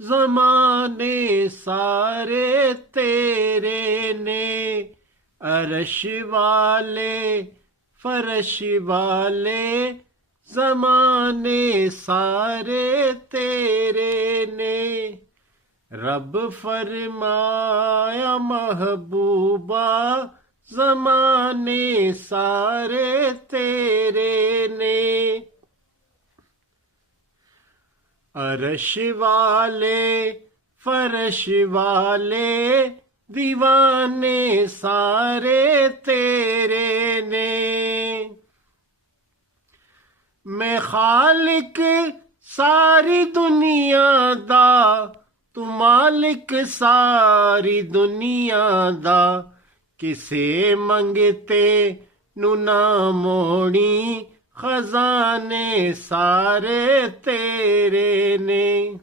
ज़माने सारे तेरे ने, अर्श वाले फर्श वाले ज़माने सारे तेरे ने। रब फरमाया महबूबा ज़माने सारे तेरे ने। अर्श वाले फर्श वाले दीवाने सारे तेरे ने। मैं खालिक सारी दुनिया दा, तू मालिक सारी दुनिया दा, किसे मंगते नू ना मोड़ी खजाने सारे तेरे ने।